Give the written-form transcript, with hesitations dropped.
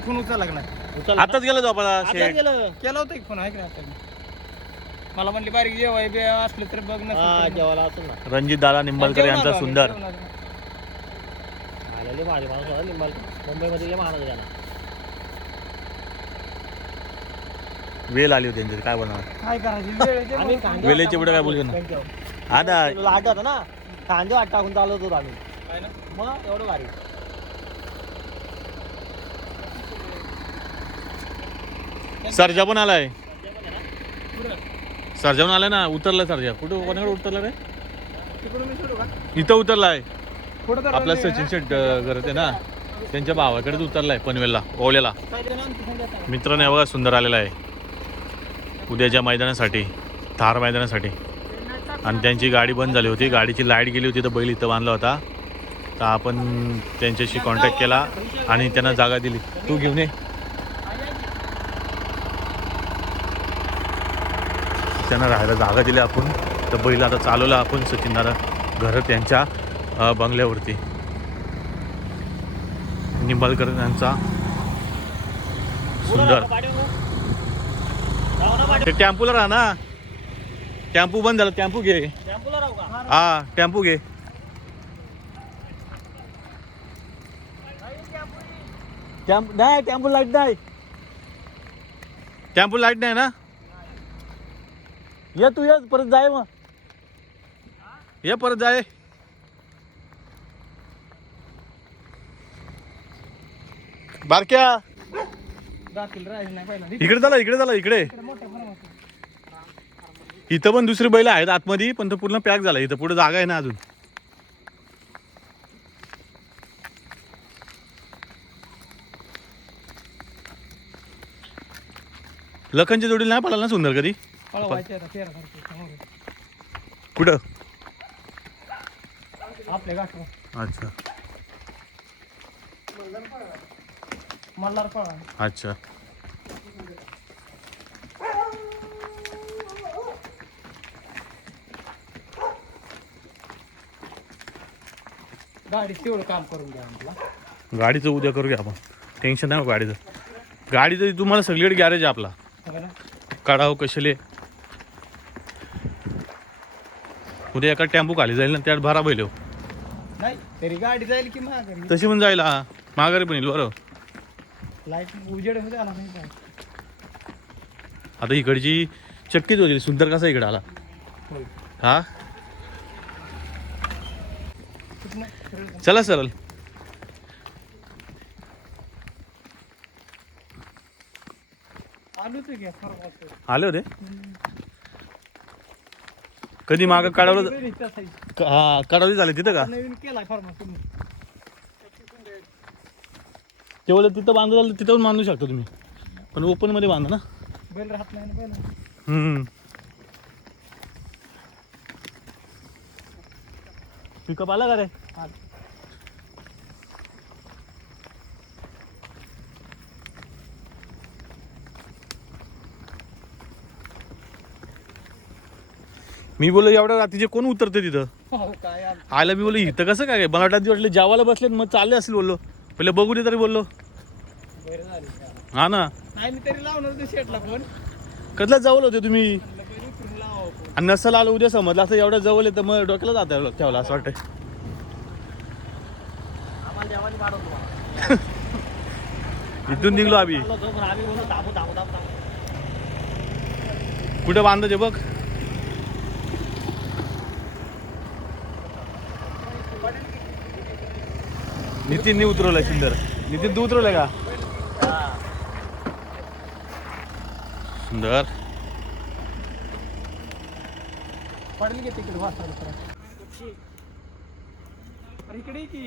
Phone उचला लागणार. आताच गेलो तो आपण शेट. केला होता एक फोन आहे का आता? मला म्हणली बारीक जेवाय बे असलं तर बघ ना जेवायला असेल ना. रणजित दादा निंबाळकर यांचा सुंदर आलेले भारी माणूस होता निंबाळकर. मुंबईमध्ये महाराज झाला. वेल आली होती त्यांची काय बनवणार. काय करायची वेलेचे पुढे काय बोलतो ना आता आठ होता ना कांदे वाट टाकून चालवत होतो आम्ही. मग एवढं भारी. सरजा पण आलाय. सरजा पण आलाय ना. उतरलाय सरजा. कुठं कोणाकडे उतरला रे. इथं उतरलाय आपला सचिन शेट करत आहे ना त्यांच्या भावाकडेच उतरलाय पनवेलला ओवल्याला. मित्रांनो बघा सुंदर आलेला आहे उद्याच्या मैदानासाठी थार मैदानासाठी. आणि त्यांची गाडी बंद झाली होती. गाडीची लाईट गेली होती तर बैल इथं बांधला होता. तर आपण त्यांच्याशी कॉन्टॅक्ट केला आणि त्यांना जागा दिली. तू घेऊन ये. त्यांना राहायला जागा दिली आपण. तर बैल आता चालवला आपण सचिनदारा घर त्यांच्या बंगल्यावरती. निंबाळकर यांचा सुंदर. ते टेम्पूला राहा ना. टेम्पू बंद झाला. टेम्पू घे. हा टेम्पू घे. नाही टेम्पू लाईट नाही. टेम्पू लाईट नाही ना. ये तू ये परत जाय मग. ये परत जाय. बारक्या इकडे झाला इकडे झाला इकडे. इथं पण दुसरी बैल आहेत आतमध्ये पण तो पूर्ण पॅक झाला. इथं पुढे जागा आहे ना अजून. लखनच्या जोडीला नाही पळाला ना सुंदर कधी. कुठं अच्छा अच्छा. गाडीचं तेवढं काम करून द्या म्हटलं. गाडीचं उद्या करूया आपण. टेन्शन नाही गाडीचं. गाडीचं तुम्हाला सगळीकडे गॅरेज आहे आपला. काढावं कशाले. उद्या एका टेम्पो खाली जाईल ना त्यात भरा बैल नाही तरी गाडी जाईल की माघारी. तशी पण जाईल. हा माघारी पण येईल बरं. लाईट उजेड होते आला नाही काय. आता इकडची चक्कीच होती. सुंदर कसा इकडे आला. हा चला सरळ. आले होते कधी माग काढवलं. हा काढवली झाले तिथं का. तेवढं तिथं बांधू झालं तिथं पण बांधू शकता तुम्ही. पण ओपन मध्ये बांधा ना. बैल राहत नाही ना बैल. पिकअप आला का रे. मी बोललो एवढ्या रात्रीचे कोण उतरते तिथं. आयला मी बोललो इथं कसं काय. मला वाटलं जेवायला बसले मग चालले असेल बोललो. पहिले बघू दे तरी बोललो. हा ना कधला जवळ होते तुम्ही. आणि नसल आलं उद्या समजलं असं एवढं जवळ येतं मग डोक्याला जाता ठेवला असं वाटतं. इथून निघलो आम्ही. कुठे बांधायचे बघ. नितीननी उतरवलंय सुंदर. नितीन तू उतरवलंय का सुंदर. पडेल की तिकडे वाचता इकडे की